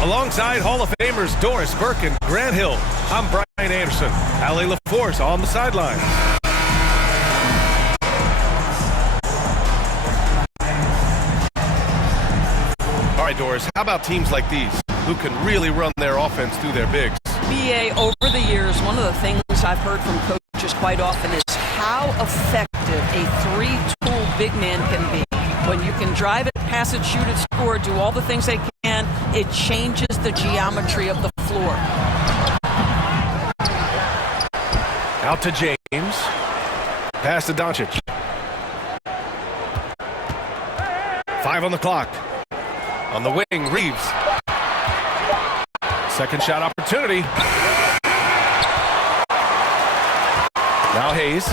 Alongside Hall of Famers Doris Burke and Grant Hill, I'm Brian Anderson. Allie LaForce on the sideline. All right, Doris, how about teams like these who can really run their offense through their bigs? BA, over the years, one of the things I've heard from coaches quite often is how effective a three-tool big man can be. When you can drive it, pass it, shoot it, score, do all the things they can, it changes the geometry of the floor. Out to James. Pass to Doncic. 5 on the clock. On the wing, Reeves. Second shot opportunity. Now Hayes.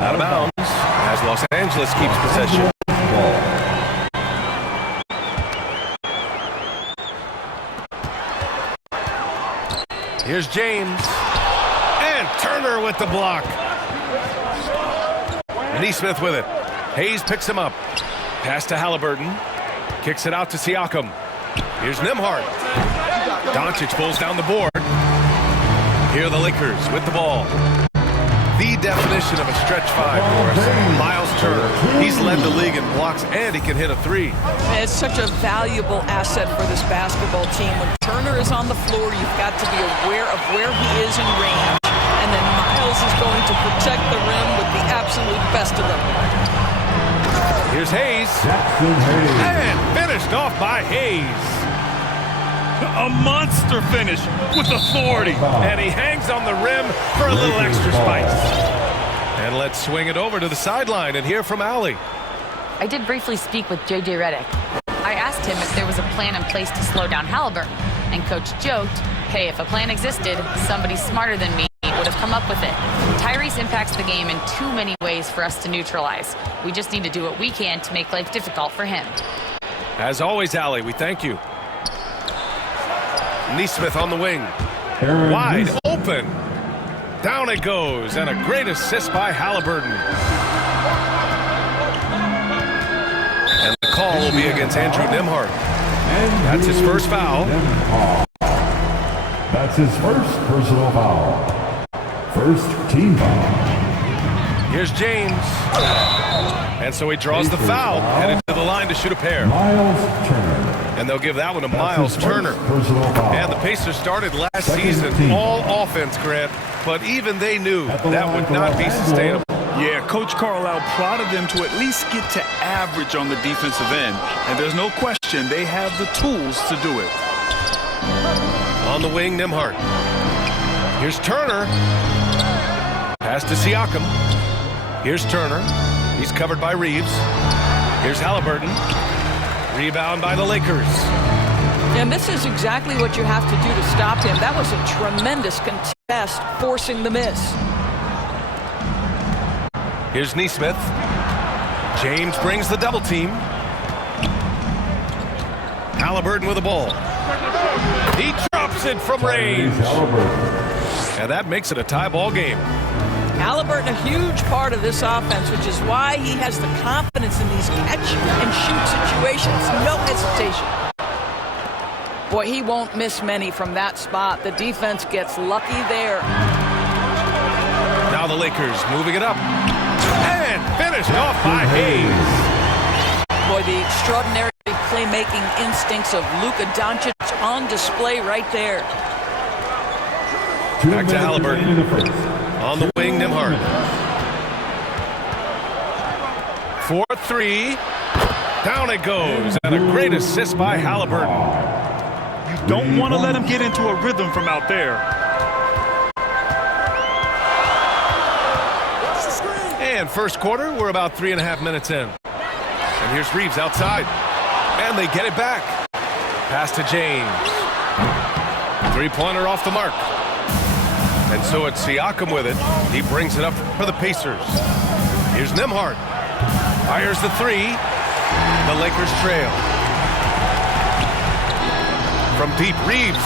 Out of bounds as Los Angeles keeps possession. Here's James. And Turner with the block. Neesmith with it. Hayes picks him up. Pass to Halliburton. Kicks it out to Siakam. Here's Nembhard. Doncic pulls down the board. Here are the Lakers with the ball. The definition of a stretch five, Morris. Miles Turner. He's led the league in blocks, and he can hit a three. It's such a valuable asset for this basketball team. When Turner is on the floor, you've got to be aware of where he is in range, and then Miles is going to protect the rim with the absolute best of them. Here's Hayes. And finished off by Hayes. A monster finish with authority. And he hangs on the rim for a little extra spice. And let's swing it over to the sideline and hear from Allie. I did briefly speak with J.J. Redick. I asked him if there was a plan in place to slow down Halliburton. And Coach joked, hey, if a plan existed, somebody smarter than me would have come up with it. Tyrese impacts the game in too many ways for us to neutralize. We just need to do what we can to make life difficult for him. As always, Allie, we thank you. Neesmith on the wing. Wide open. Down it goes. And a great assist by Halliburton. And the call will be against Andrew Nembhard. That's his first foul. That's his first personal foul. First team foul. Here's James. And so he draws the foul. Headed to the line to shoot a pair. Miles Turner. And they'll give that one to Miles Turner. And the Pacers started last season all offense, Grant, but even they knew that would not be sustainable. Yeah, Coach Carlisle prodded them to at least get to average on the defensive end. And there's no question they have the tools to do it. On the wing, Nembhard. Here's Turner. Pass to Siakam. Here's Turner. He's covered by Reeves. Here's Halliburton. Rebound by the Lakers. And this is exactly what you have to do to stop him. That was a tremendous contest, forcing the miss. Here's Neesmith. James brings the double team. Halliburton with the ball. He drops it from range. And that makes it a tie ball game. Halliburton, a huge part of this offense, which is why he has the confidence in these catch-and-shoot situations. No hesitation. Boy, he won't miss many from that spot. The defense gets lucky there. Now the Lakers moving it up. And finished off by Hayes. Boy, the extraordinary playmaking instincts of Luka Doncic on display right there. Back to Halliburton. On the wing, Nembhard. 4-3. Down it goes. And a great assist by Halliburton. You don't want to let him get into a rhythm from out there. And first quarter, we're about 3.5 minutes in. And here's Reeves outside. And they get it back. Pass to James. Three-pointer off the mark. And so it's Siakam with it. He brings it up for the Pacers. Here's Nembhard. Fires the three. The Lakers trail. From deep, Reeves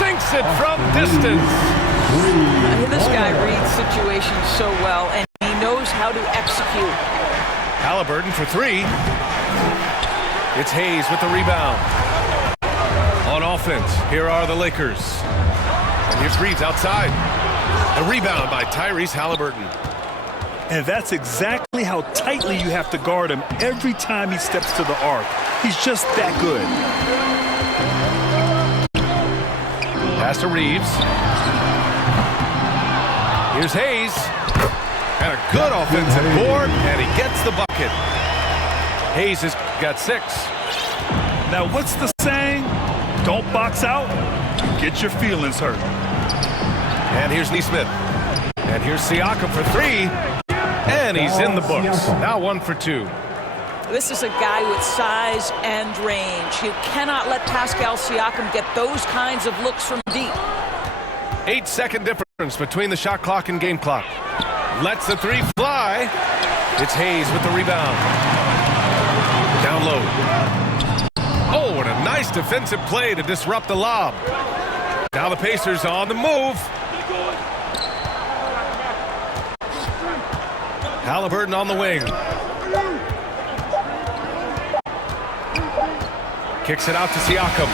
sinks it from distance. This guy reads situations so well, and he knows how to execute. Halliburton for three. It's Hayes with the rebound. On offense, here are the Lakers. And here's Reeves outside. A rebound by Tyrese Halliburton. And that's exactly how tightly you have to guard him every time he steps to the arc. He's just that good. Pass to Reeves. Here's Hayes. And a good offensive board, and he gets the bucket. Hayes has got 6. Now, what's the saying? Don't box out, get your feelings hurt. And here's Nesmith. And here's Siakam for 3. And he's in the books. Now 1 for 2. This is a guy with size and range. You cannot let Pascal Siakam get those kinds of looks from deep. 8-second difference between the shot clock and game clock. Lets the 3 fly. It's Hayes with the rebound. Down low. Oh, and a nice defensive play to disrupt the lob. Now the Pacers on the move. Halliburton on the wing. Kicks it out to Siakam.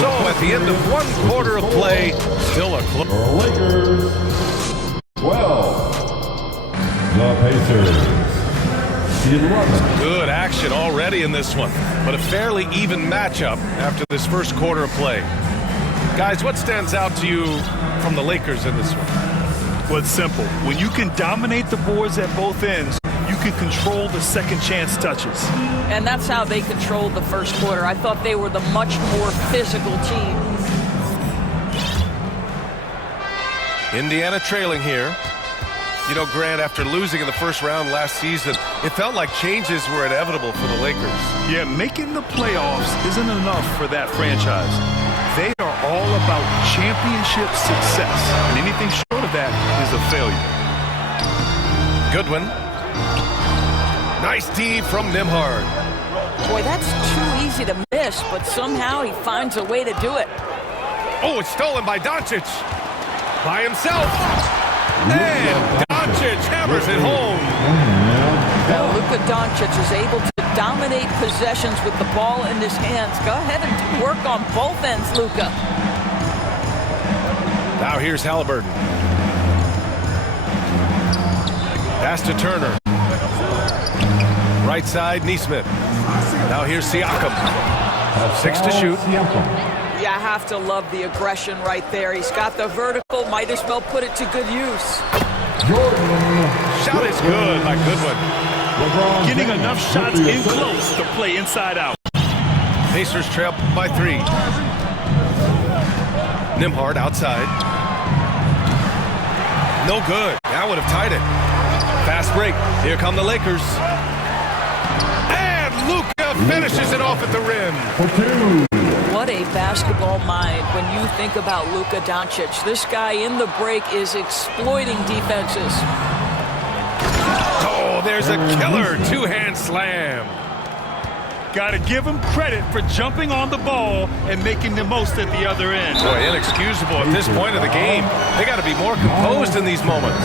So at the end of 1 quarter of play, still a close. Lakers 12. The Pacers 11. Good action already in this one, but a fairly even matchup after this first quarter of play. Guys, what stands out to you from the Lakers in this one? Well, it's simple. When you can dominate the boards at both ends, you can control the second chance touches. And that's how they controlled the first quarter. I thought they were the much more physical team. Indiana trailing here. You know, Grant, after losing in the first round last season, it felt like changes were inevitable for the Lakers. Yeah, making the playoffs isn't enough for that franchise. They are all about championship success, and anything short of that is a failure. Goodwin. Nice D from Nembhard. Boy, that's too easy to miss, but somehow he finds a way to do it. Oh, it's stolen by Doncic. By himself. And Doncic hammers it home. Luka Doncic is able to dominate possessions with the ball in his hands. Go ahead and work on both ends, Luka. Now here's Halliburton. Pass to Turner. Right side, Nesmith. Now here's Siakam. 6 to shoot. You have to love the aggression right there. He's got the vertical, might as well put it to good use. Shot is good by Goodwin. Getting enough shots in close to play inside out. Pacers trail by 3. Nembhard outside. No good. That would have tied it. Fast break. Here come the Lakers. And Luka finishes it off at the rim. What a basketball mind when you think about Luka Doncic. This guy in the break is exploiting defenses. Oh, there's a killer 2-hand slam. Got to give him credit for jumping on the ball and making the most at the other end. Boy, inexcusable at this point of the game. They got to be more composed in these moments.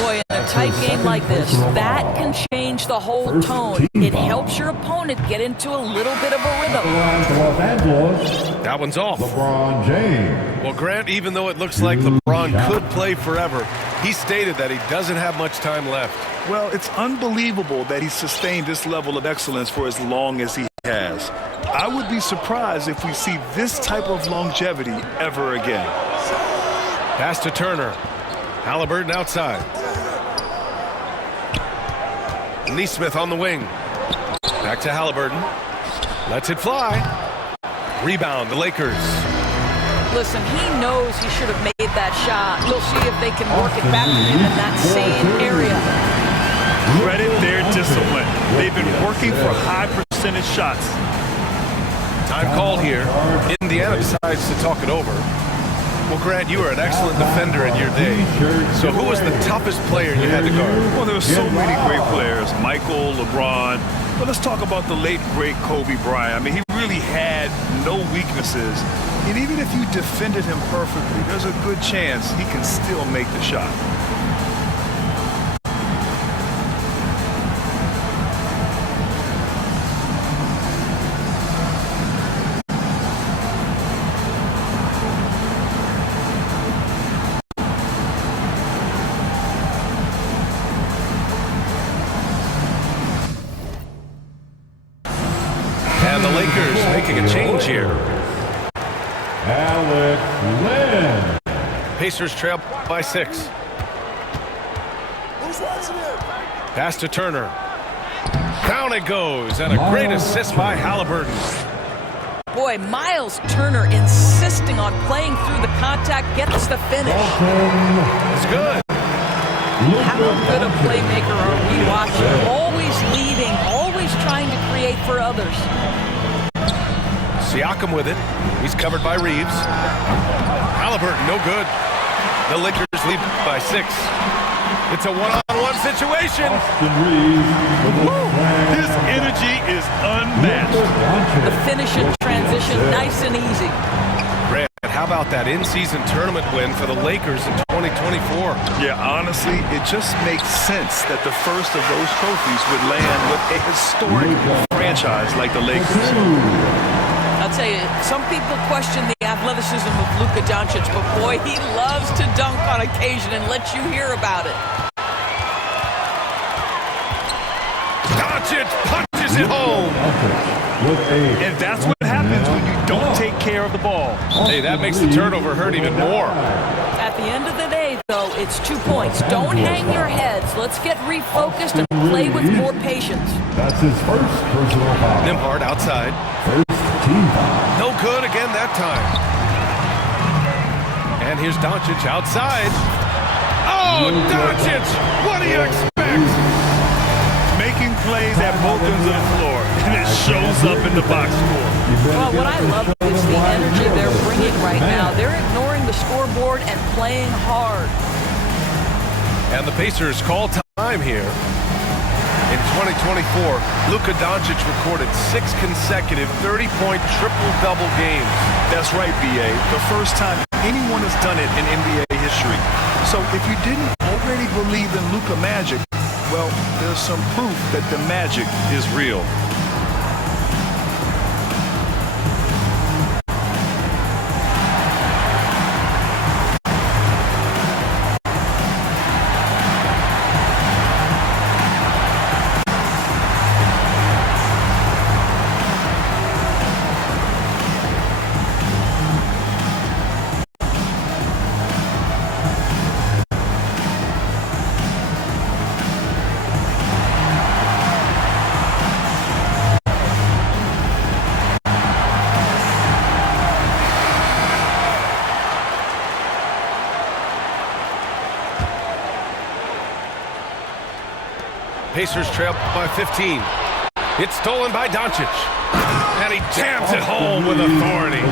Boy, in a tight game like this, that can change the whole tone. It helps your opponent get into a little bit of a rhythm. That one's off. LeBron James. Well, Grant, even though it looks like LeBron could play forever, he stated that he doesn't have much time left. Well, it's unbelievable that he's sustained this level of excellence for as long as he has. I would be surprised if we see this type of longevity ever again. Pass to Turner. Halliburton outside. Nesmith on the wing. Back to Halliburton. Lets it fly. Rebound, the Lakers. Listen, he knows he should have made that shot. We'll see if they can work it back to him in that same area. Credit their discipline. They've been working for high percentage shots. Time called here. Indiana decides to talk it over. Well, Grant, you were an excellent defender in your day. So who was the toughest player you had to guard? Well, there were so many great players. Michael, LeBron. But let's talk about the late, great Kobe Bryant. I mean, he really had no weaknesses. And even if you defended him perfectly, there's a good chance he can still make the shot. And the Lakers making a change here. Alex Len. Pacers trail by 6. Pass to Turner. Down it goes, and a great assist by Halliburton. Boy, Miles Turner insisting on playing through the contact, gets the finish. It's good. How good a playmaker are we watching? Always leading, always trying to create for others. Siakam with it. He's covered by Reeves. Halliburton, no good. The Lakers lead by 6. It's a one-on-one situation. His energy is unmatched. The finish in transition, nice and easy. Brad, how about that in-season tournament win for the Lakers in 2024? Yeah, honestly, it just makes sense that the first of those trophies would land with a historic franchise like the Lakers. I'll tell you, some people question the athleticism of Luka Doncic, but boy, he loves to dunk on occasion and let you hear about it. Doncic punches it home. And that's what happens when you don't take care of the ball. Hey, that makes the turnover hurt even more. At the end of the day, though, it's 2 points. Don't hang your heads. Let's get refocused and play with more patience. That's his first personal foul. Nembhard outside. First team foul. No good again that time. And here's Doncic outside. Oh, Doncic! What do you expect? Making plays at both ends of the floor, and it shows up in the box score. Well, what I love is the energy they're bringing right now. They're ignoring the scoreboard and playing hard. And the Pacers call time here. In 2024, Luka Doncic recorded 6 consecutive 30-point triple-double games. That's right, B.A. The first time anyone has done it in NBA history. So if you didn't already believe in Luka magic, well, there's some proof that the magic is real. Pacers trail by 15. It's stolen by Doncic. And he jams it home with authority.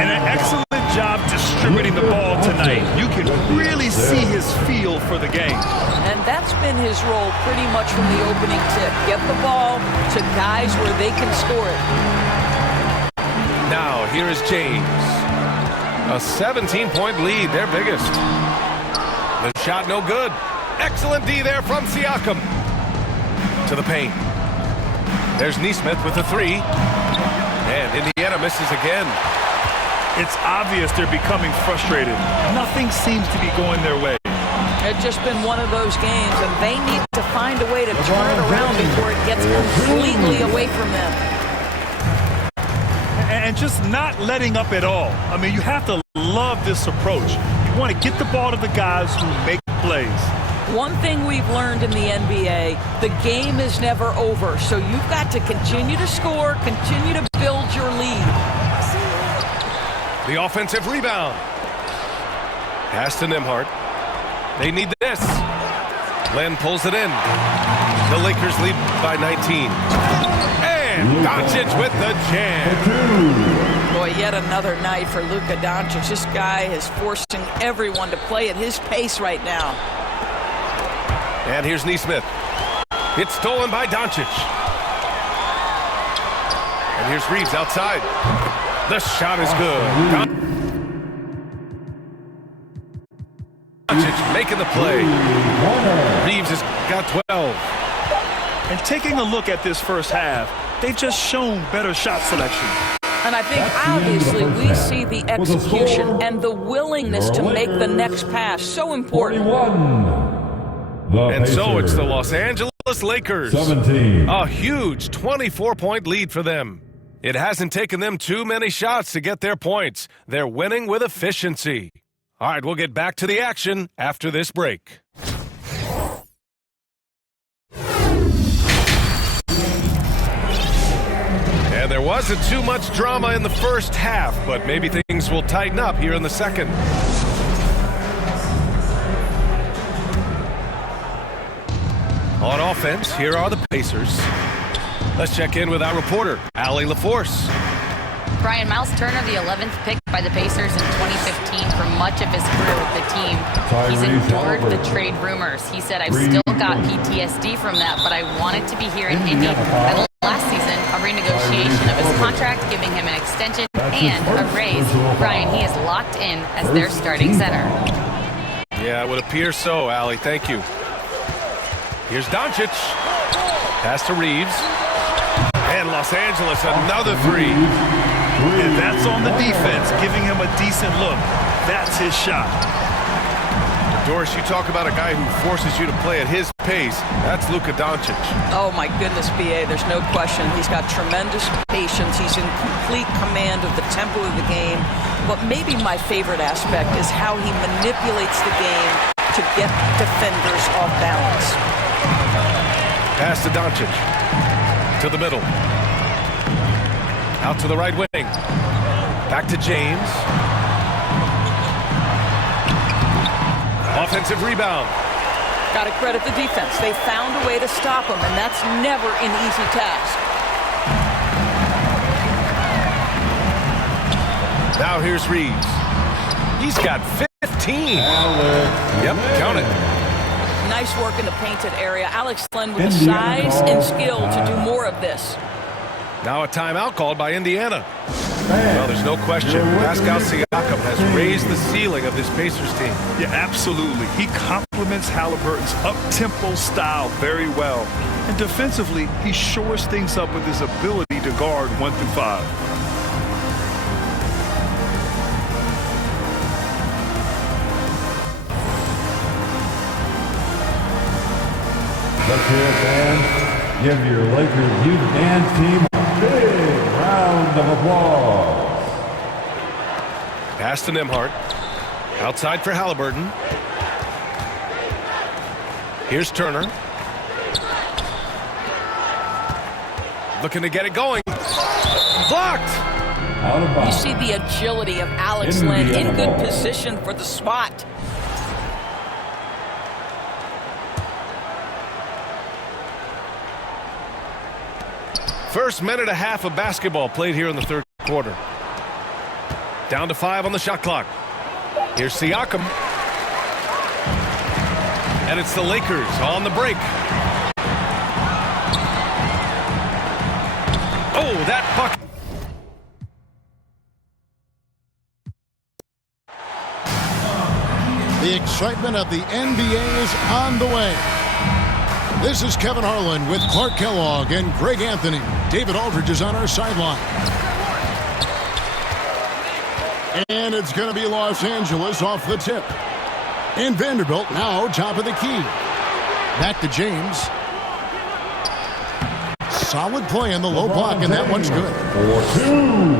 And an excellent job distributing the ball tonight. You can really see his feel for the game. And that's been his role pretty much from the opening tip. Get the ball to guys where they can score it. Now, here is James. A 17-point lead, their biggest. The shot no good. Excellent D there from Siakam. To the paint. There's Nesmith with the 3. And Indiana misses again. It's obvious they're becoming frustrated. Nothing seems to be going their way. It's just been one of those games, and they need to find a way to turn it around before it gets completely away from them. And just not letting up at all. I mean, you have to love this approach. You want to get the ball to the guys who make plays. One thing we've learned in the NBA, the game is never over. So you've got to continue to score, continue to build your lead. The offensive rebound. Pass to Nembhard. They need this. Len pulls it in. The Lakers lead by 19. And Doncic with the jam. Boy, yet another night for Luka Doncic. This guy is forcing everyone to play at his pace right now. And here's Nesmith. It's stolen by Doncic. And here's Reeves outside. The shot is good. Doncic making the play. Reeves has got 12. And taking a look at this first half, they've just shown better shot selection. And I think obviously we see the execution and the willingness to make the next pass so important. And so it's the Los Angeles Lakers. 17. A huge 24-point lead for them. It hasn't taken them too many shots to get their points. They're winning with efficiency. All right, we'll get back to the action after this break. And there wasn't too much drama in the first half, but maybe things will tighten up here in the second. On offense, here are the Pacers. Let's check in with our reporter, Allie LaForce. Brian, Miles Turner, the 11th pick by the Pacers in 2015 for much of his career with the team. He's endured the trade rumors. He said, I've still got PTSD from that, but I wanted to be here in Indy. And last season, a renegotiation of his contract, giving him an extension and a raise. Brian, he is locked in as their starting center. Yeah, it would appear so, Allie. Thank you. Here's Doncic. Pass to Reeves. And Los Angeles, another three. And that's on the defense, giving him a decent look. That's his shot. Doris, you talk about a guy who forces you to play at his pace. That's Luka Doncic. Oh, my goodness, B.A., there's no question. He's got tremendous patience. He's in complete command of the tempo of the game. But maybe my favorite aspect is how he manipulates the game to get defenders off balance. Pass to Doncic. To the middle. Out to the right wing. Back to James. Offensive rebound. Got to credit the defense. They found a way to stop him, and that's never an easy task. Now here's Reeves. He's got 15. Yep, count it. Nice work in the painted area. Alex Len with the size and skill to do more of this. Now a timeout called by Indiana. Well, there's no question. Pascal Siakam has raised the ceiling of this Pacers team. Yeah, absolutely. He complements Halliburton's up-tempo style very well. And defensively, he shores things up with his ability to guard 1 through 5. Let's hear it, fans. Give your Lakers youth dance team a big round of applause. Pass to Nembhard. Outside for Halliburton. Here's Turner. Looking to get it going. Blocked! Out of bounds. You see the agility of Alex Len in good position for the spot. First minute and a half of basketball played here in the third quarter. Down to 5 on the shot clock. Here's Siakam. And it's the Lakers on the break. Oh, that bucket. The excitement of the NBA is on the way. This is Kevin Harlan with Clark Kellogg and Greg Anthony. David Aldridge is on our sideline. And it's going to be Los Angeles off the tip. And Vanderbilt now top of the key. Back to James. Solid play in the low block, and that one's good.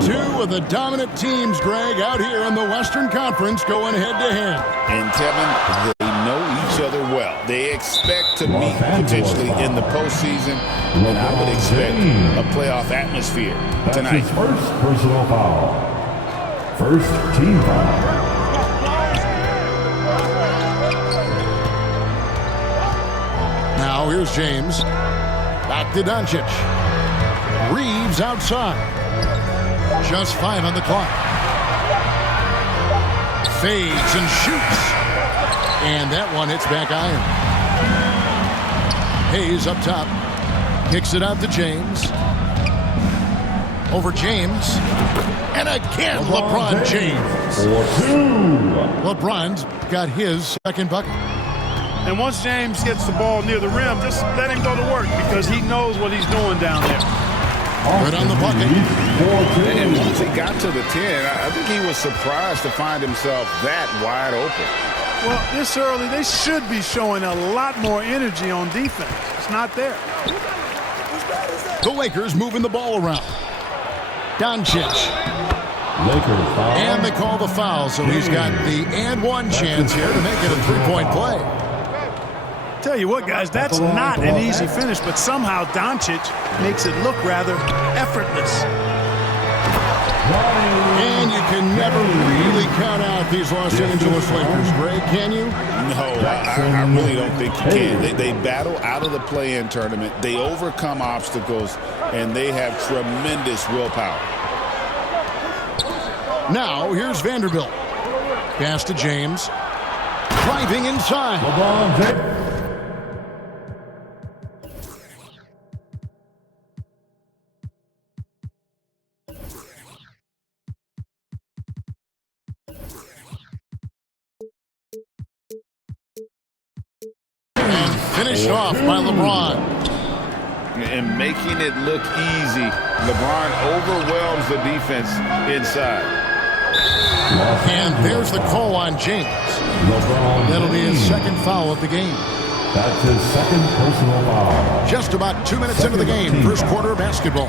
2 of the dominant teams, Greg, out here in the Western Conference going head-to-head. And, Kevin, they know each other well. They expect to meet potentially in the postseason, and I would expect a playoff atmosphere tonight. That's his first personal foul. First team foul. Now here's James. Back to Doncic. Reeves outside. Just 5 on the clock. Fades and shoots. And that one hits back iron. Hayes up top. Kicks it out to James. Over James. And again, LeBron James. 4-2. LeBron's got his second bucket. And once James gets the ball near the rim, just let him go to work because he knows what he's doing down there. Right on the bucket. And once he got to the 10, I think he was surprised to find himself that wide open. Well, this early, they should be showing a lot more energy on defense. It's not there. The Lakers moving the ball around. Doncic. Lakers foul. And they call the foul, so he's got the and one chance here to make it a three-point play. Tell you what, guys, that's not an easy finish, but somehow Doncic makes it look rather effortless. And you can never really count out these Los Angeles Lakers, Greg, can you? No, I really don't think you can. They battle out of the play-in tournament. They overcome obstacles, and they have tremendous willpower. Now, here's Vanderbilt. Pass to James. Driving inside. LeBron James. And finished off by LeBron. And making it look easy, LeBron overwhelms the defense inside. And there's the call on James. That'll be his second foul of the game. That's his second personal foul. Just about 2 minutes into the game, first quarter basketball.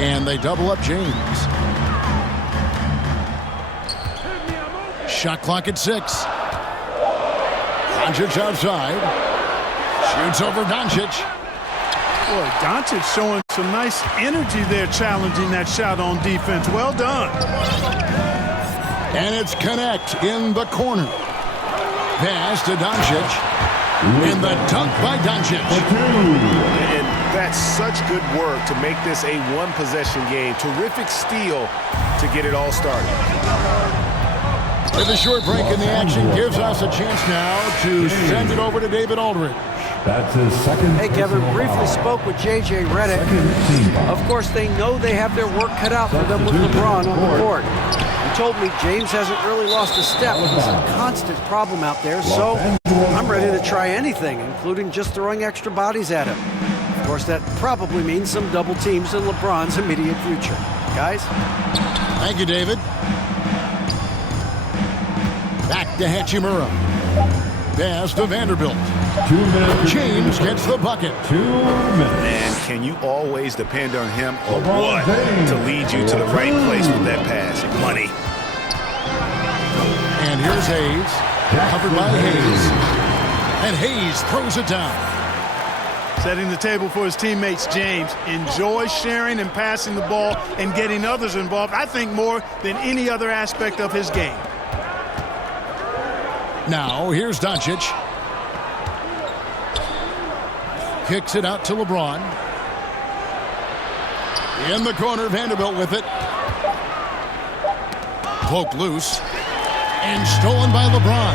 And they double up James. Shot clock at 6. Doncic outside. Shoots over Doncic. Boy, Doncic showing some nice energy there, challenging that shot on defense. Well done. And it's Connect in the corner. Pass to Doncic. And the dunk by Doncic. And that's such good work to make this a one-possession game. Terrific steal to get it all started. With a short break in the action, gives us a chance now to send it over to David Aldridge. That's his second. Hey, Kevin, briefly foul. spoke with J.J. Redick. Of course, they know they have their work cut out for them with LeBron on the court. He told me James hasn't really lost a step. It's a constant problem out there, so I'm ready to try anything, including just throwing extra bodies at him. Of course, that probably means some double teams in LeBron's immediate future. Guys? Thank you, David. Back to Hachimura. Pass to Vanderbilt. 2 minutes. James gets the bucket. 2 minutes. And can you always depend on him or LeBron what James. to lead you to the right place with that pass? Money. And here's Hayes. Covered by Hayes. And Hayes throws it down. Setting the table for his teammates, James enjoys sharing and passing the ball and getting others involved, I think, more than any other aspect of his game. Now, here's Doncic. Kicks it out to LeBron. In the corner, Vanderbilt with it. Poked loose. And stolen by LeBron.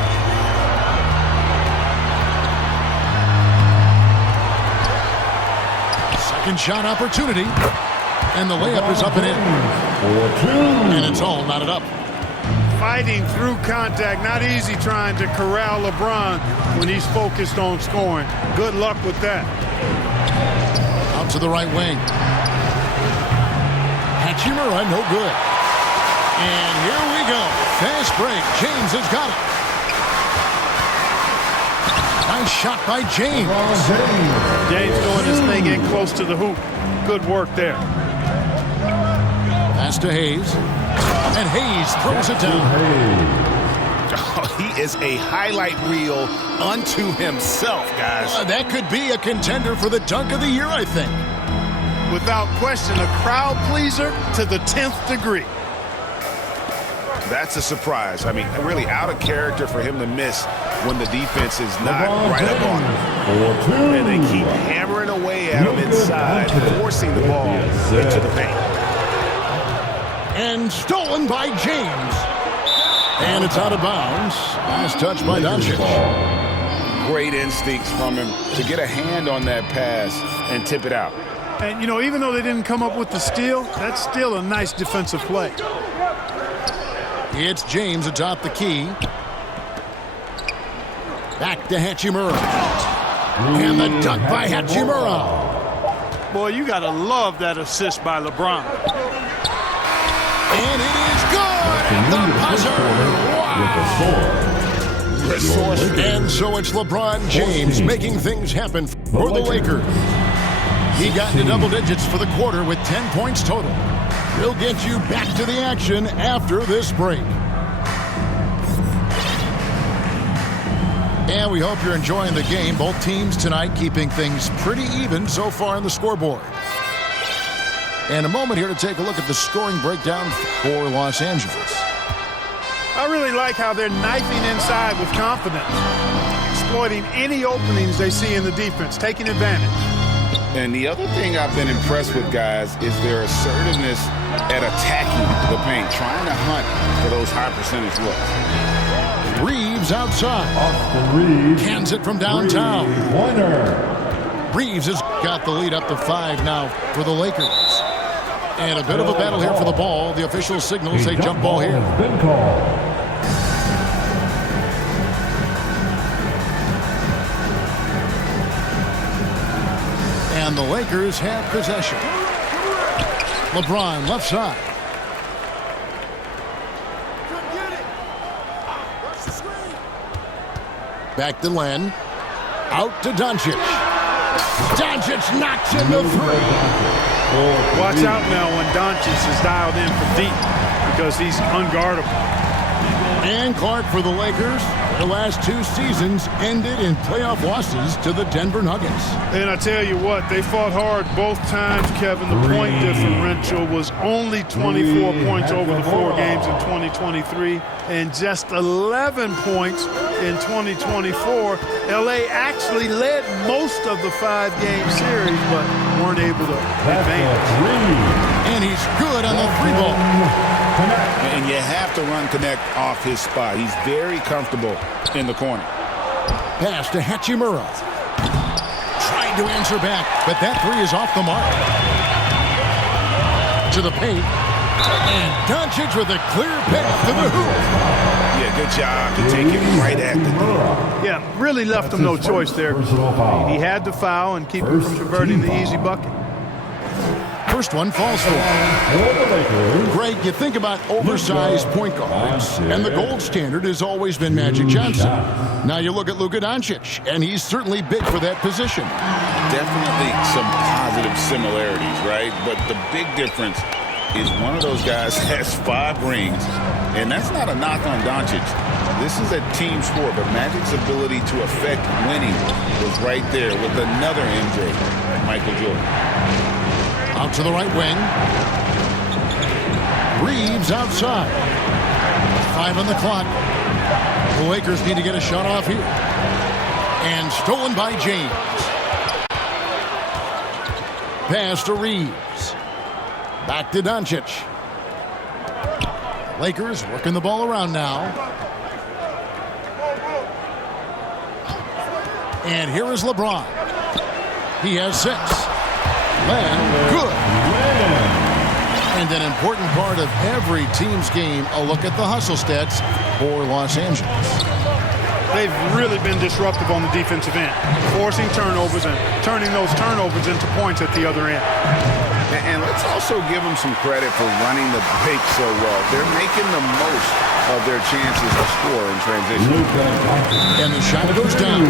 Second shot opportunity. And the layup is up and in. And it's all knotted up. Fighting through contact, not easy trying to corral LeBron when he's focused on scoring. Good luck with that. Out to the right wing. Hachimura, no good. And here we go. Fast break. James has got it. Nice shot by James. James doing his thing in close to the hoop. Good work there. Pass to Hayes. And Hayes throws it down. Oh, he is a highlight reel unto himself, guys. That could be a contender for the dunk of the year, I think. Without question, a crowd pleaser to the 10th degree. That's a surprise. I mean, really out of character for him to miss when the defense is not right up on him. And they keep hammering away at him inside, forcing the ball into the paint. And stolen by James. And it's out of bounds. Last touch by Doncic. Great instincts from him to get a hand on that pass and tip it out. And, you know, even though they didn't come up with the steal, that's still a nice defensive play. It's James atop the key. Back to Hachimura. And the dunk by Hachimura. Boy, you got to love that assist by LeBron. And it is good. And the buzzer. Wow. And so it's LeBron James making things happen for the Lakers. He got into double digits for the quarter with 10 points total. We'll get you back to the action after this break. And we hope you're enjoying the game. Both teams tonight keeping things pretty even so far on the scoreboard. And a moment here to take a look at the scoring breakdown for Los Angeles. I really like how they're knifing inside with confidence, exploiting any openings they see in the defense, taking advantage. And the other thing I've been impressed with, guys, is their assertiveness at attacking the paint, trying to hunt for those high percentage looks. Reeves outside. Austin Reeves. Cans it from downtown. Pointer. Reeves has got the lead up to 5 now for the Lakers. And a bit of a battle here for the ball. The official signals a jump ball here. Has been called. And the Lakers have possession. LeBron left side. Back to Len. Out to Doncic. Doncic knocks in the three. Watch out now when Doncic is dialed in from deep because he's unguardable. And Clark for the Lakers. The last 2 seasons ended in playoff losses to the Denver Nuggets. And I tell you what, they fought hard both times, Kevin. The point differential was only 24 points over the 4 games in 2023 and just 11 points in 2024. LA actually led most of the 5-game series, but weren't able to advance. And he's good on the 3-ball. And you have to run connect off his spot. He's very comfortable in the corner. Pass to Hachimura. Trying to answer back, but that 3 is off the mark. To the paint. And Doncic with a clear path to the hoop. Yeah, good job to take it right at the D. Yeah, really left him no choice there. He had to foul and keep him from converting the easy bucket. First one falls for him. Greg, you think about oversized point guards, and the gold standard has always been Magic Johnson. Now you look at Luka Doncic, and he's certainly big for that position. Definitely some positive similarities, right? But the big difference is one of those guys has 5 rings, and that's not a knock on Doncic. This is a team sport, but Magic's ability to affect winning was right there with another MJ, Michael Jordan. Out to the right wing. Reeves outside. 5 on the clock. The Lakers need to get a shot off here. And stolen by James. Pass to Reeves. Back to Doncic. Lakers working the ball around now. And here is LeBron. He has 6. Len, good. And an important part of every team's game, a look at the hustle stats for Los Angeles. They've really been disruptive on the defensive end, forcing turnovers and turning those turnovers into points at the other end. And let's also give them some credit for running the break so well. They're making the most of their chances to score in transition. And the shot goes down.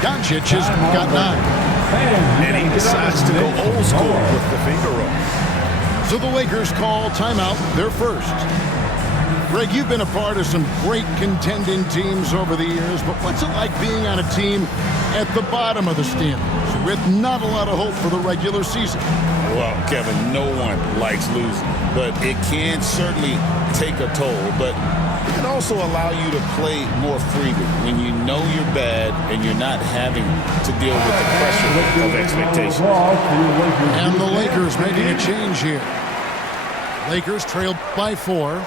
Doncic has got 9. And he decides to go old school with the finger roll. So the Lakers call timeout, their first. Greg, you've been a part of some great contending teams over the years, but what's it like being on a team at the bottom of the standings with not a lot of hope for the regular season? Well, Kevin, no one likes losing, but it can certainly take a toll. But it can also allow you to play more freely when you know you're bad and you're not having to deal with the pressure of expectations. And the Lakers making a change here. Lakers trailed by 4.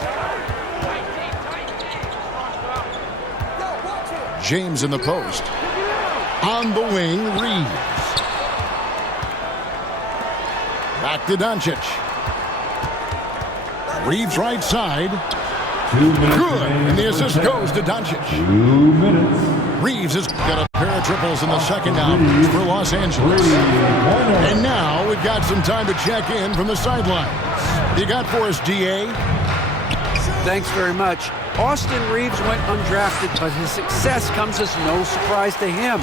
James in the post. On the wing, Reeves. Back to Doncic. Reeves right side. 2 minutes. Good. And the assist goes to Doncic. 2 minutes. Reeves has got a pair of triples in the second now for Los Angeles. And now we've got some time to check in from the sidelines. You got for us, DA? Thanks very much. Austin Reeves went undrafted, but his success comes as no surprise to him.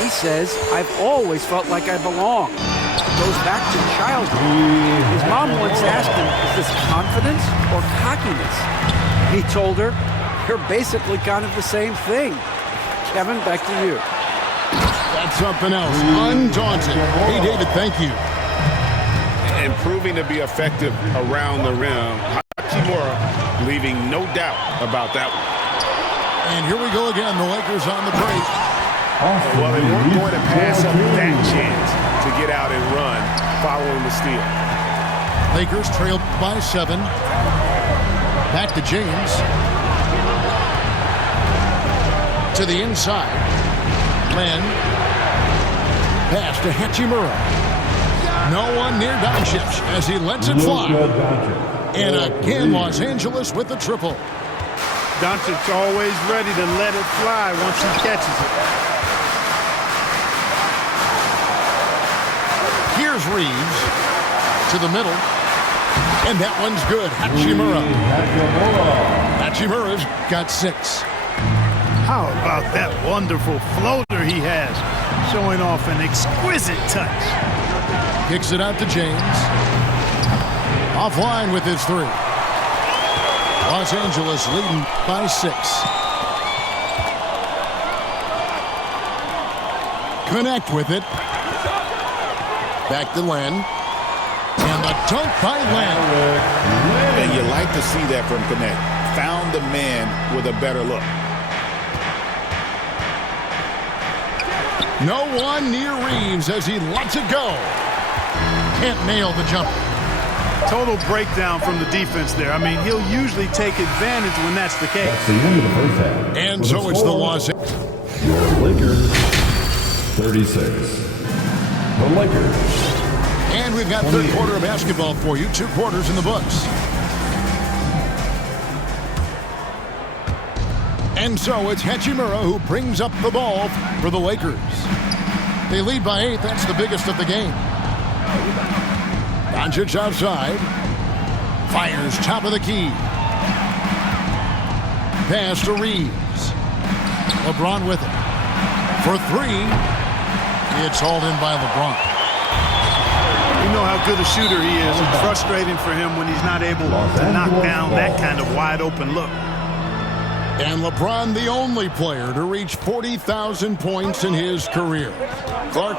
He says, "I've always felt like I belong." It goes back to childhood. His mom once asked him, "Is this confidence or cockiness?" He told her, "You're basically kind of the same thing." Kevin, back to you. That's something else. Undaunted. Hey, David, thank you. And proving to be effective around the rim. Hachimura leaving no doubt about that one. And here we go again. The Lakers on the break. Well, they weren't going to pass up that chance to get out and run following the steal. Lakers trail by 7. Back to James. To the inside. Len. Pass to Hachimura. No one near Doncic as he lets it fly. And again, Los Angeles with the triple. Doncic's always ready to let it fly once he catches it. Here's Reeves to the middle. And that one's good. Hachimura. Hachimura's got 6. How about that wonderful floater he has, showing off an exquisite touch. Kicks it out to James. Offline with his 3. Los Angeles leading by 6. Connect with it. Back to Len. And the dunk by Len. And you like to see that from Connect. Found the man with a better look. No one near Reeves as he lets it go. Can't nail the jumper. Total breakdown from the defense there. I mean, he'll usually take advantage when that's the case. That's the end of the first half. And so it's the Los Angeles. Your Lakers, 36. The Lakers. And we've got third quarter of basketball for you. 2 quarters in the books. And so it's Hachimura who brings up the ball for the Lakers. They lead by 8. That's the biggest of the game. Doncic outside. Fires top of the key. Pass to Reeves. LeBron with it. For 3. It's hauled in by LeBron. You know how good a shooter he is. It's frustrating for him when he's not able to knock down that kind of wide open look. And LeBron, the only player to reach 40,000 points in his career. Clark,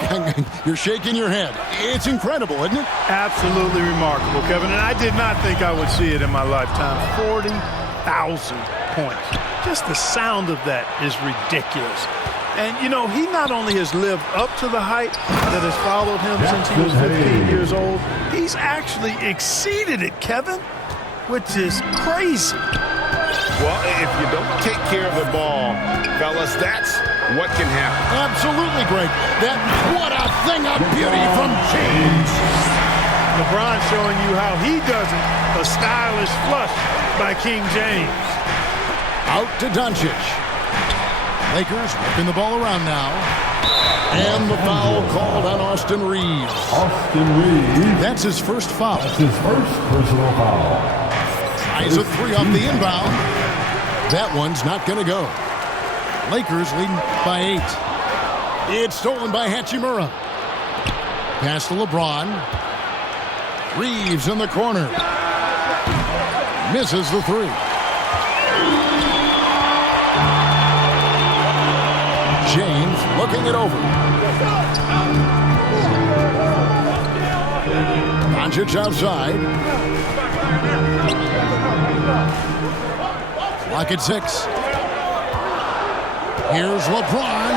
you're shaking your head. It's incredible, isn't it? Absolutely remarkable, Kevin. And I did not think I would see it in my lifetime. 40,000 points. Just the sound of that is ridiculous. And, you know, he not only has lived up to the hype that has followed him since he was 15 years old, he's actually exceeded it, Kevin, which is crazy. Well, if you don't take care of the ball, fellas, that's what can happen. Absolutely, Greg. What a thing of beauty from James. LeBron showing you how he does it. A stylish flush by King James. Out to Doncic. Lakers whipping the ball around now. And the foul called on Austin Reeves. Austin Reeves. That's his first foul. That's his first personal foul. Tries a 3 off the inbound. That one's not going to go. Lakers leading by 8. It's stolen by Hachimura. Pass to LeBron. Reeves in the corner. Misses the 3. James looking it over. Doncic outside. Clock at 6. Here's LeBron.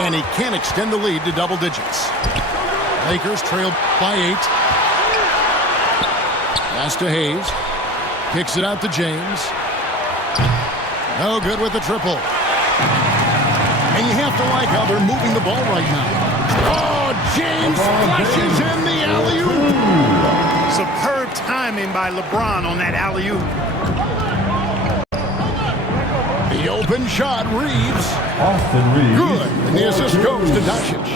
And he can't extend the lead to double digits. Lakers trail by 8. Pass to Hayes. Kicks it out to James. No good with the triple. And you have to like how they're moving the ball right now. Oh, James flushes in the alley-oop. Superb timing by LeBron on that alley-oop. The open shot, Reeves. Austin Reeves. Good. And the assist goes to Doncic.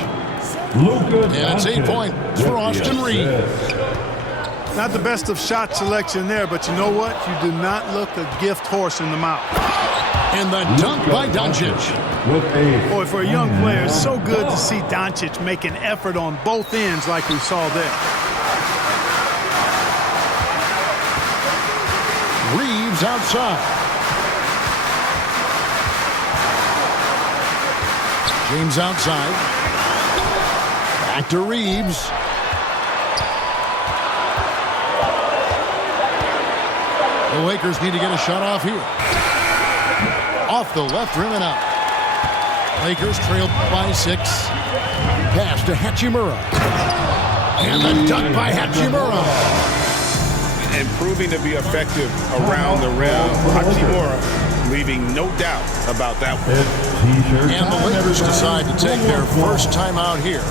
Luka And it's 8 Doncic. points for Austin Reeves. Not the best of shot selection there, but you know what? You do not look a gift horse in the mouth. And the dunk by Doncic. Boy, for a young player, it's so good to see Doncic make an effort on both ends like we saw there. Reeves outside. James outside. Back to Reeves. The Lakers need to get a shot off here. Off the left rim and out. Lakers trail by 6. Pass to Hachimura. And the dunk by Hachimura. And proving to be effective around the rim. Hachimura leaving no doubt about that one. And the Lakers decide to take their first time out here.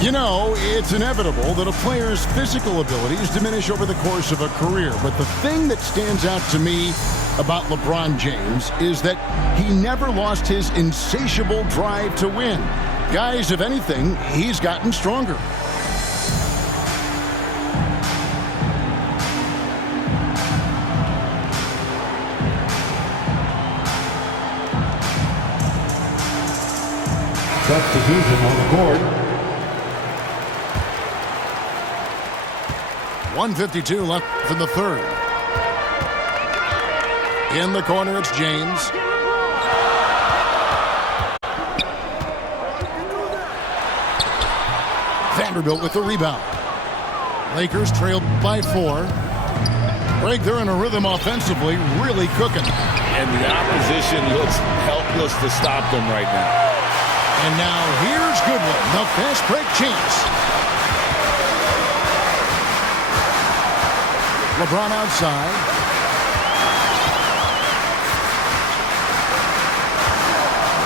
You know, it's inevitable that a player's physical abilities diminish over the course of a career. But the thing that stands out to me about LeBron James is that he never lost his insatiable drive to win. Guys, if anything, he's gotten stronger. Substitution on the court. 1:52 left in the third. In the corner, it's James. Vanderbilt with the rebound. Lakers trail by 4. Greg, they're in a rhythm offensively, really cooking. And the opposition looks helpless to stop them right now. And now here's Goodwin, the fast break chance. LeBron outside.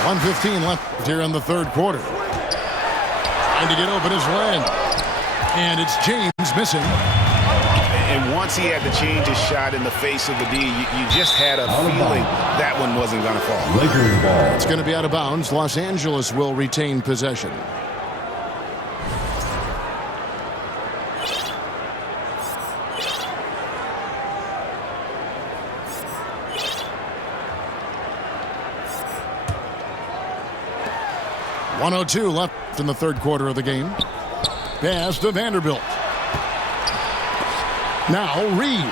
.115 left here in the third quarter. And to get open is Len. And it's James missing. And once he had to change his shot in the face of the D, you just had a feeling that one wasn't going to fall. Lakers ball. It's going to be out of bounds. Los Angeles will retain possession. .102 left in the third quarter of the game. Pass to Vanderbilt. Now Reeves.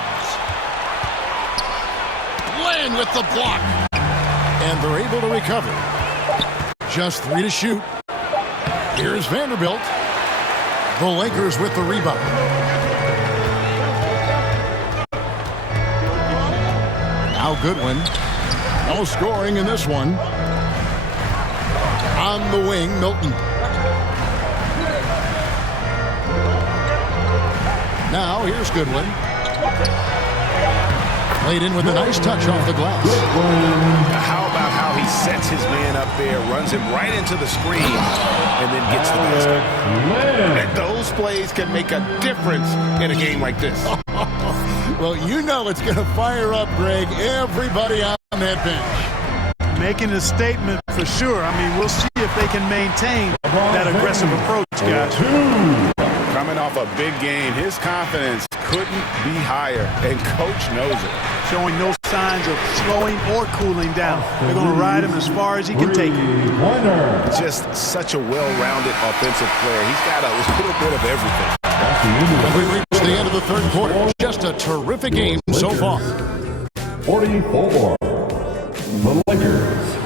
Len with the block. And they're able to recover. Just 3 to shoot. Here's Vanderbilt. The Lakers with the rebound. Now Goodwin. No scoring in this one. On the wing, Milton. Now here's Goodwin. Played in with a nice touch off the glass. How about how he sets his man up there, runs him right into the screen, and then gets the basket. And those plays can make a difference in a game like this. Well, you know it's going to fire up, Greg, everybody on that bench. Making a statement for sure. I mean, we'll see if they can maintain that aggressive approach, guys. Coming off a big game, his confidence couldn't be higher, and Coach knows it. Showing no signs of slowing or cooling down. They're going to ride him as far as he can take it. Just such a well-rounded offensive player. He's got a little bit of everything. We reach the end of the third quarter. Just a terrific game so far. 44. The Lakers.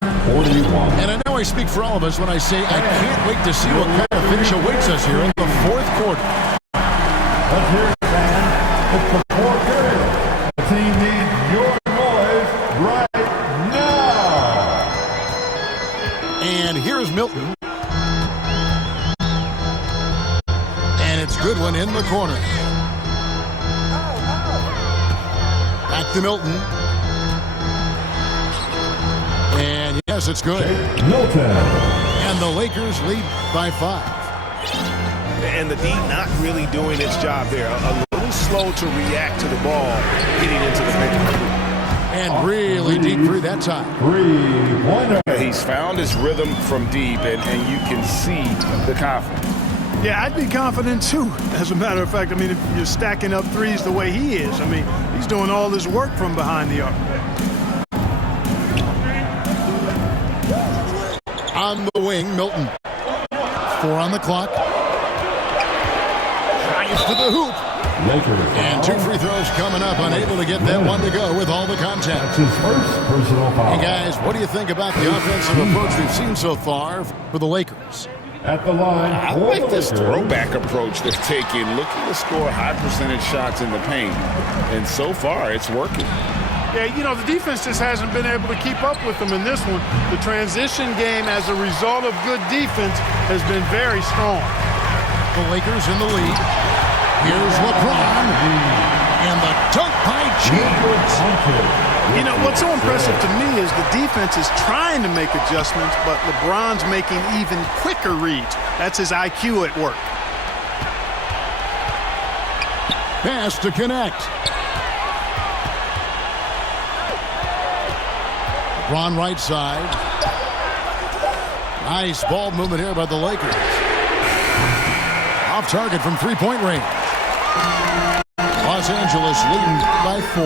41. And I know I speak for all of us when I say I can't wait to see what kind of finish awaits us here in the fourth quarter. Let's hear it, fans. It's the fourth period. The team needs your noise right now. And here's Milton. And it's Goodwin in the corner. Back to Milton. And yes, it's good. Milton. And the Lakers lead by 5. And the D not really doing its job there. A little slow to react to the ball getting into the paint. And really deep through that time. 3-pointer. He's found his rhythm from deep, and you can see the confidence. Yeah, I'd be confident too. As a matter of fact, I mean, if you're stacking up threes the way he is, I mean, he's doing all his work from behind the arc. On the wing, Milton. 4 on the clock. Drives to the hoop. And 2 free throws coming up. Unable to get that one to go with all the contact. That's his first personal foul. Hey, guys, what do you think about the offensive approach we've seen so far for the Lakers? At the line, I like this throwback approach they've taken, looking to score high percentage shots in the paint. And so far, it's working. Yeah, you know, the defense just hasn't been able to keep up with them in this one. The transition game, as a result of good defense, has been very strong. The Lakers in the lead. Here's LeBron. And the dunk by James. You know, what's so impressive to me is the defense is trying to make adjustments, but LeBron's making even quicker reads. That's his IQ at work. Pass to connect. LeBron right side. Nice ball movement here by the Lakers. Off target from three-point range. Los Angeles leading by 4.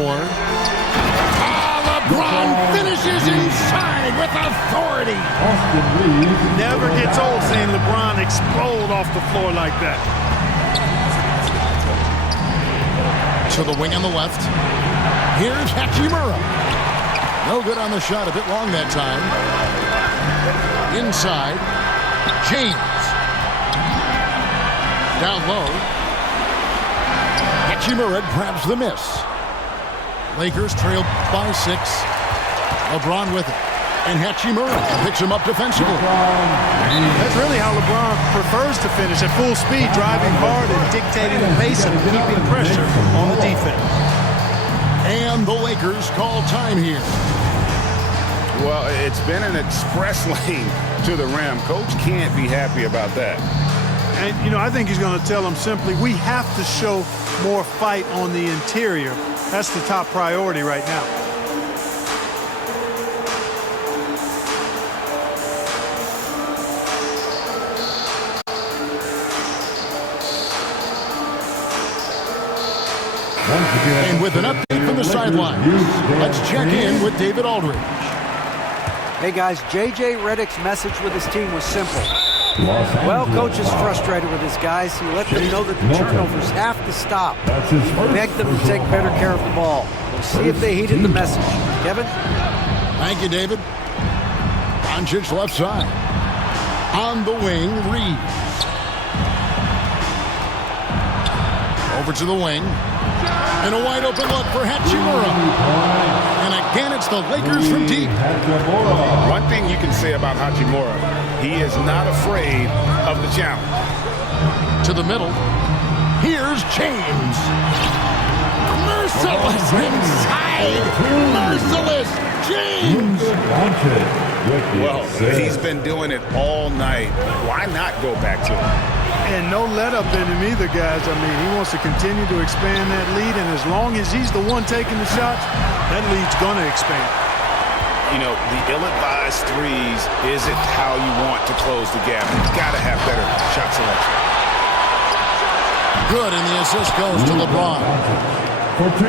LeBron finishes inside with authority. Never gets old seeing LeBron explode off the floor like that. To the wing on the left. Here's Hachimura. No good on the shot, a bit long that time. Inside, James. Down low. Hachimura grabs the miss. Lakers trail by 6. LeBron with it. And Hachimura picks him up defensively. That's really how LeBron prefers to finish, at full speed, driving hard and dictating the pace and keeping pressure on the defense. And the Lakers call time here. Well, it's been an express lane to the rim. Coach can't be happy about that. And, you know, I think he's going to tell them simply, we have to show more fight on the interior. That's the top priority right now. And with an update from the sidelines, let's check in with David Aldridge. Hey guys, J.J. Redick's message with his team was simple. Well, coach is frustrated with his guys. He let them know that the turnovers have to stop. He begged them to take better care of the ball. We'll see if they heeded the message. Kevin? Thank you, David. Doncic left side. On the wing, Reeves. Over to the wing. And a wide open look for Hachimura. And again, it's the Lakers from deep. One thing you can say about Hachimura, he is not afraid of the challenge. To the middle. Here's James. Merciless inside. Merciless James. Well, he's been doing it all night. Why not go back to it? And no let-up in him either, guys. I mean, he wants to continue to expand that lead, and as long as he's the one taking the shots, that lead's going to expand. You know, the ill-advised threes isn't how you want to close the gap. You've got to have better shot selection. Good, and the assist goes to LeBron.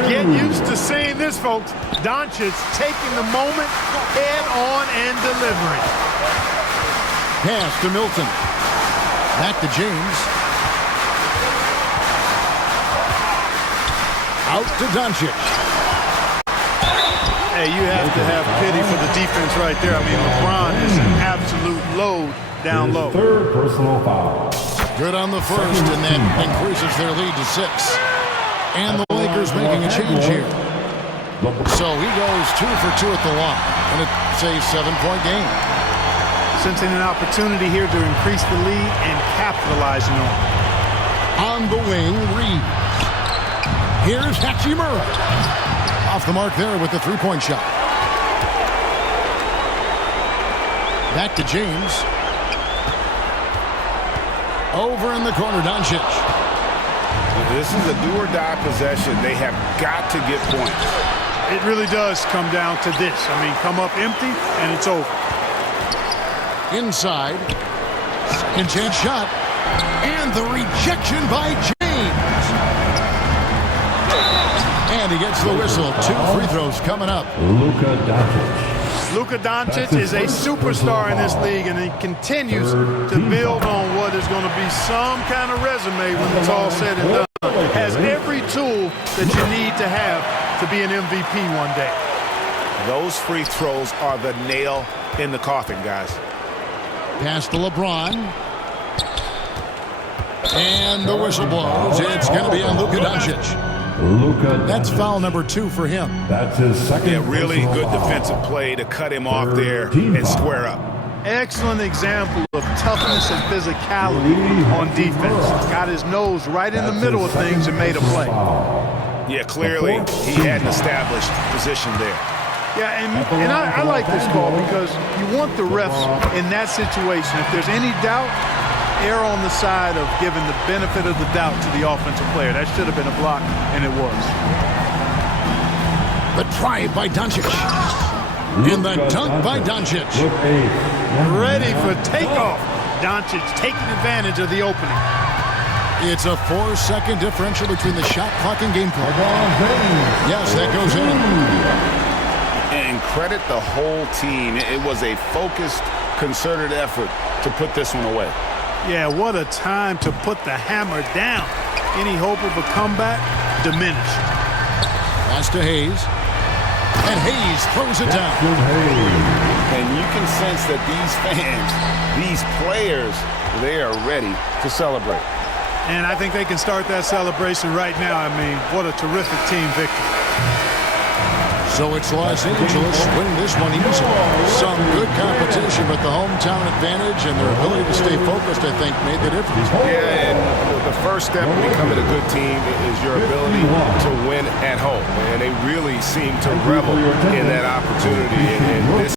Get used to seeing this, folks. Doncic taking the moment, head on and delivering. Pass to Milton. Back to James. Out to Doncic. Hey, you have to have pity for the defense right there. I mean, LeBron is an absolute load down low. Third personal foul. Good on the first, and that increases their lead to 6. And the Lakers making a change here. So he goes 2 for 2 at the line, and it's a 7-point game. Sensing an opportunity here to increase the lead and capitalizing on it. On the wing, Reeves. Here's Hachimura. Off the mark there with the three-point shot. Back to James. Over in the corner, Doncic. This is a do-or-die possession. They have got to get points. It really does come down to this. I mean, come up empty, and it's over. Inside. Second chance shot. And the rejection by James. And he gets the whistle. 2 free throws coming up. Luka Doncic. Luka Doncic is a superstar in this league, and he continues to build on what is going to be some kind of resume when it's all said and done. Has every tool that you need to have to be an MVP one day. Those free throws are the nail in the coffin, guys. Pass to LeBron. And the whistle blows. It's going to be on Luka Doncic. That's foul number 2 for him. That's his second. Yeah, really good defensive play to cut him off there and square up. Excellent example of toughness and physicality on defense. Got his nose right in the middle of things and made a play. Yeah, clearly he had an established position there. Yeah, and I like this call because you want the refs in that situation. If there's any doubt, err on the side of giving the benefit of the doubt to the offensive player. That should have been a block, and it was. The drive by Doncic. And the dunk by Doncic. Ready for takeoff. Doncic taking advantage of the opening. It's a 4-second differential between the shot clock and game clock. Yes, that goes in. And credit the whole team. It was a focused, concerted effort to put this one away. Yeah, what a time to put the hammer down. Any hope of a comeback diminished. Pass to Hayes. And Hayes throws it down. And you can sense that these fans, these players, they are ready to celebrate. And I think they can start that celebration right now. I mean, what a terrific team victory. So it's Los Angeles winning this one easily. Some good competition, but the hometown advantage and their ability to stay focused, I think, made the difference. Yeah, and the first step in becoming a good team is your ability to win at home. And they really seem to revel in that opportunity. And this